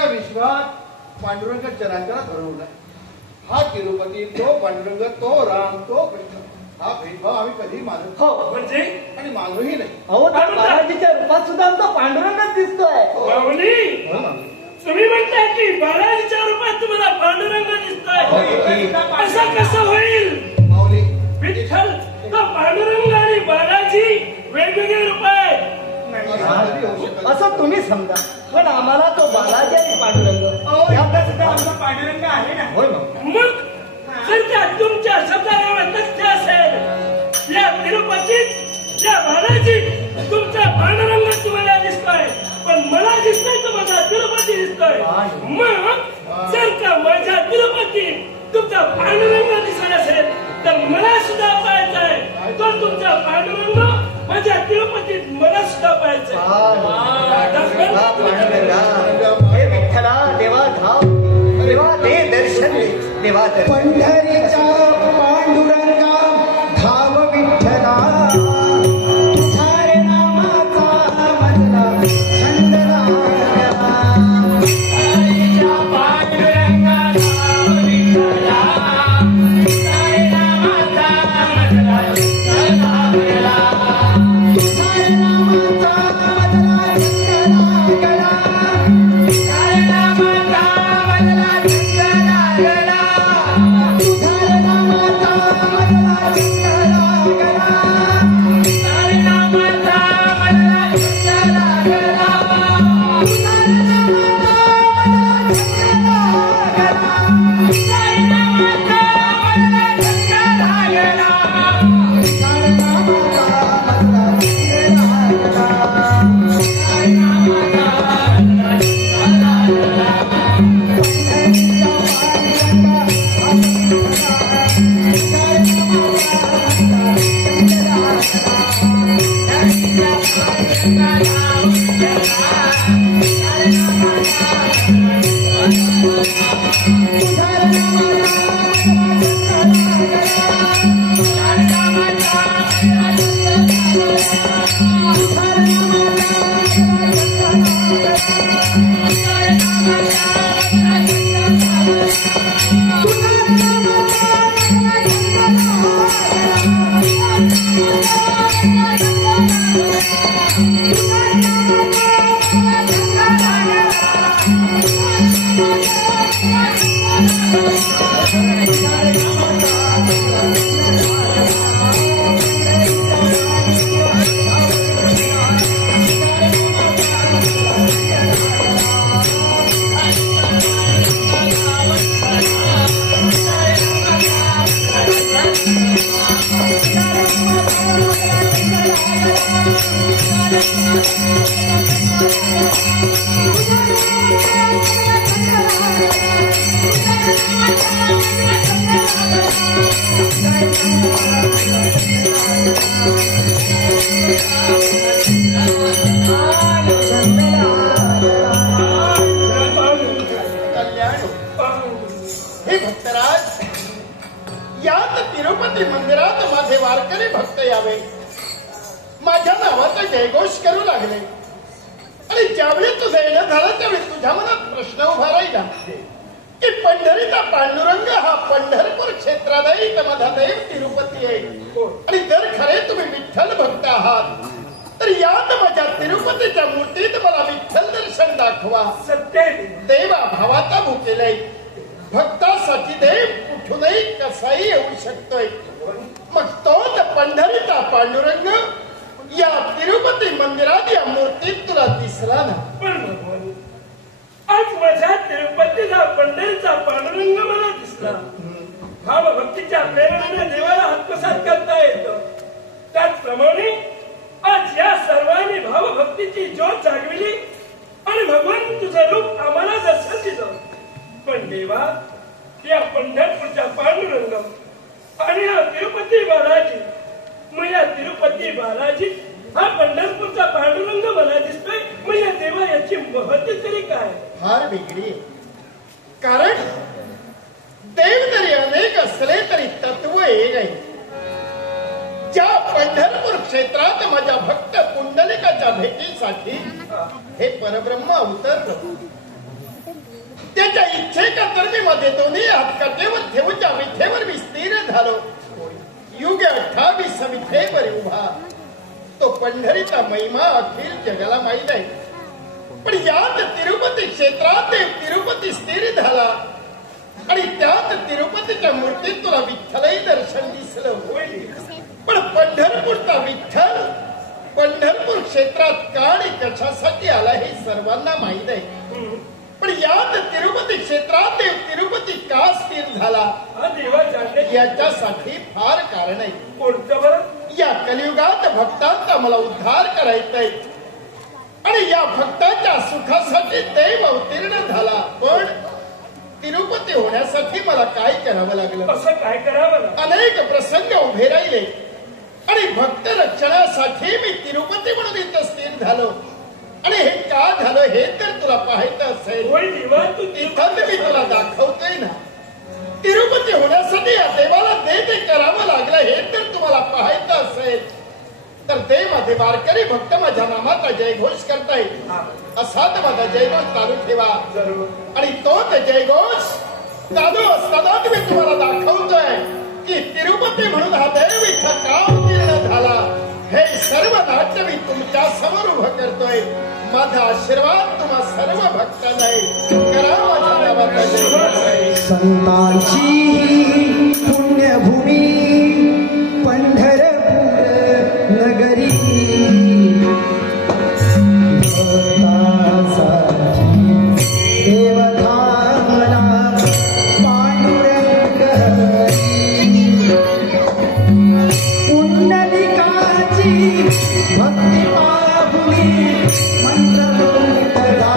या विश्वात पांडुरंग चराचरात भरवलाय. हा तिरुपती, तो पांडुरंग, तो राम, तो कृष्ण. हा भेदभाव आम्ही कधी मानत हो म्हणजे आणि मानूही नाही. अहो बालाजीच्या रूपात सुद्धा आमचा पांडुरंगच दिसतोय. माऊली, तुम्ही म्हणताय की बालाजीच्या रूपात तुम्हाला पांडुरंग दिसतोय, असं कसं होईल? माऊली, विठ्ठल तो पांडुरंग आणि बालाजी वेगवेगळे रूप आहेत. असं तुम्ही समजा, पण आम्हाला तो बालाजी आणि पांडुरंग यातला सुद्धा आमचा पांडुरंग आहे ना. होय मग जर त्या तुमच्या शब्दावर तथ्य असेल, या तिरुपतीत या बालाजीत तुमचा पांडुरंग तुम्हाला दिसतोय, पण मला दिसतोय तो माझा तिरुपती दिसतोय. मग जर का माझ्या तिरुपतीत तुमचा पांडुरंग दिसत असेल तर मला सुद्धा पाहायचंय. तो तुमचा पांडुरंग माझ्या तिरुपतीत मला सुद्धा पाहायचंय. हे विठ्ठला, देवा धाव, देवा दे दर्शन दे, देवा दर्शन. पंढरीचा पांडुरंगा धाव विठ्ठला, तुझ्या रे नामाचा मजला छंद लागला. पंढरीचा पांडुरंगा धाव विठ्ठला, तुझ्या रे नामाचा मजला छंद लागला. तुझ्या रे नामाचा मजला छंद लागला. तुझ्या रे नामाचा मजला छंद लागला. हे भक्तराज, यात तिरुपती मंदिरात माझे वारकरी भक्त यावे, माझ्या नावाचा जयघोष करू लागले. आणि ज्यावेळी तुझं येणं झालं त्यावेळी तुझ्या मनात प्रश्न उभा राहिला की पंढरीचा पांडुरंग हा पंढरपूर क्षेत्रादैत माझा देव तिरुपती आहे. आणि जर खरे तुम्ही विठ्ठल भक्त आहात तर यात माझ्या तिरुपतीच्या मूर्तीत मला विठ्ठल दर्शन दाखवा. सत्य देवा भावाचा भूकेलाय, भक्तासाठी देव कुठूनही कसाही येऊ शकतोय. मग तोच पंढरीचा पांडुरंग या तिरुपती मंदिरात या मूर्तीत तुला दिसला ना. पण भगवान, आज माझ्या तिरुपतीला पंढरीचा पांडुरंग मला दिसला. भावभक्तीच्या प्रेरणेने देवाला आत्मसात करता येतं. त्याचप्रमाणे आज या सर्वांनी भावभक्तीची ज्योत जागविली आणि भगवान तुझं रूप आम्हाला दर्शन दिलं. पण देवा, या पंढरपूरच्या पांडुरंग आणि हा तिरुपती बालाजी, मग या तिरुपती बालाजी हा पंढरपूरचा पांडुरंग मला दिसतोय, मग या देवा याची महत्त्व तरी काय? फार वेगळी आहे. कारण देव जरी अनेक असले तरी तत्व एक आहे. ज्या पंढरपूर क्षेत्रात माझ्या भक्त पुंडलिकाच्या भेटीसाठी हे परब्रह्म अवतरलं, त्याच्या इच्छेका तर मी मध्ये दोन्ही हात काटेवर ठेवून त्या विठेवर मी स्थिर झालो. युग 28 विठेवर उभा तो पंढरीचा महिमा अखिल जगाला माहीत आहे. पण यात तिरुपती क्षेत्रात देव तिरुपती स्थिर झाला आणि त्यात तिरुपतीच्या मूर्तीत तुला विठ्ठलही दर्शन दिसलं. पण पंढरपूरचा विठ्ठल पंढरपूर क्षेत्रात का आणि कशासाठी आला हे सर्वांना माहीत आहे. पण यात तिरुपती क्षेत्रात देव तिरुपती का स्थिर झाला हा देवा जाणे याच्यासाठी फार कारण आहे. कोणतं बरं? या कलियुगात भक्तांचा मला उद्धार करायचा आहे आणि या भक्तांच्या सुखासाठी देव अवतीर्ण झाला. पण तिरुपती होण्यासाठी मला काय करावं लागलं? असं काय करावं ना? अनेक प्रसंग उभे राहिले आणि भक्त रक्षणासाठी मी तिरुपती म्हणून इथं स्थिर झालो. आणि हे का झालं हे तर तुला पाहायचं असेल. होय देवा, तू इथं मी तुला दाखवतोय ना. तिरुपती होण्यासाठी या देवाला ते करावं लागलं हे तर तुम्हाला पाहायचं असेल तर देवामध्ये वारकरी भक्त माझ्या नामाचा जयघोष करतायत. असाच माझा जयघोष चालू ठेवा आणि तोच जयघोष चालू असताना मी तुम्हाला दाखवतोय की तिरुपती म्हणून हा देव इथं का अवतीर्ण झाला. हे सर्व नाट्य मी तुमच्या समोर उभं करतोय. माझा आशीर्वाद तुम्हा सर्व भक्तांना करा. माझ्या नावाचा जयघोष. संतांची पुण्यभूमी पंढरपूर नगरी भक्तासाठी देवधामला पांडुरंग हरी. पुंडलिकाची भक्ती पाहुनी मंत्रमुग्ध झाला.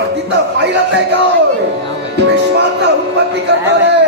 प्रतिता पाहिला ते गाव विश्वाचा उत्पत्ती करता रे